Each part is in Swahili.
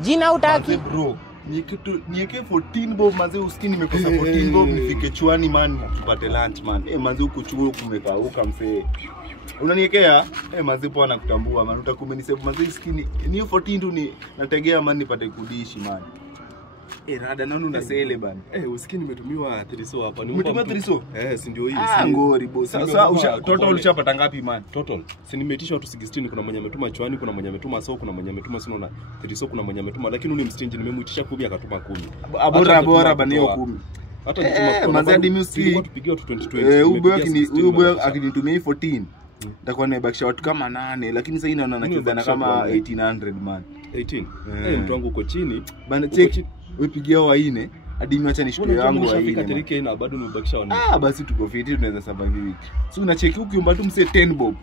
Jina utaki? Bro, nieke 14 bob manze usikii nimekosa 14 bob nifike chuani man tupate lunch man. Manze huko chuo kumekauka msee. Unaniekea? Manze poa nakutambua man. Utakumenisave manze usikii ni 14 tu ni nategea man nipate kudishi man. Rada nani unasele bana? Usikii nimetumiwa 300 hapa. Ni umetumia 300? Si ndio hii. Ngori boss. Sasa total ushapata ngapi man? Total. Si nimeitishwa watu 16, kuna mwenye ametuma chwani, kuna mwenye ametuma so, kuna mwenye ametuma sino na 300, kuna mwenye ametuma lakini ule mstinji nimemuitisha 10 akatuma 10. Bora bana hiyo 10. Hata nituma mazadi music tupigie watu 2020. Huyo boy akinitumia 14. Nitakuwa naibakisha watu kama 8 lakini sasa inaona anachezana kama 1800 man. 18. Mtu wangu uko chini. Bana check upigia waine hadi niacha nishtue yangu waine. Terike na bado nimebakisha wana. Basi tuko fiti tunaweza survive wiki. So unacheki ukiomba tu mse 10 bob.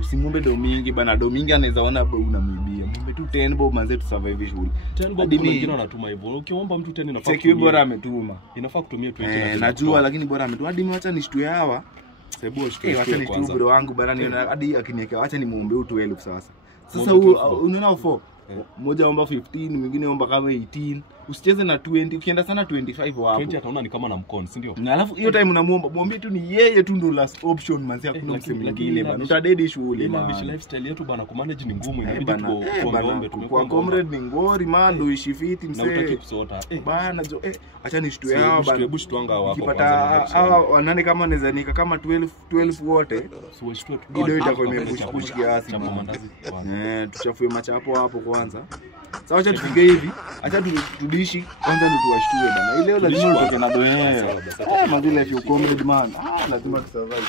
Usimwombe do mingi bana, do mingi anaweza ona unamwibia. Muombe tu 10 bob manze tu survive shule. 10 bob kuna wengine wanatuma hivyo. Ukiomba mtu 10 inafaa. Check bora ametuma. Inafaa kutumia 20 najua lakini bora ametuma. Hadi niacha nishtue hawa. Sebo ushtue acha nishtue bro wangu bana niona hadi akiniweka acha nimuombe 12 sasa. Sasa unaona 4 mmoja omba 15 mwingine omba kama 18. Usicheze na 20, ukienda sana 25 hapo. 20 ataona ni kama na mkono, si ndio? Na alafu hiyo time unamuomba, mwambie tu ni yeye tu ndo last option manzi, hakuna msemo mwingine bana. Utadedi shule bana. Ile lifestyle yetu bana kumanage ni ngumu, inabidi tuombe tumekuwa comrade ni ngori man, ndo ishi fiti msee. Na utaki kusota. Bana jo acha nishtue hao bana. Hebu shtuanga hapo kwanza. Kipata wanane kama anaweza nika kama 12 wote. So shtue tu. Ndio itakuwa imepush kiasi. Tuchafue machapo hapo kwanza. Sawa acha tupige hivi. Acha tudishi kwanza ndio tuwashtue bana. Ile leo lazima utoke na doe. Mandile ya comrade man. Lazima tusurvive.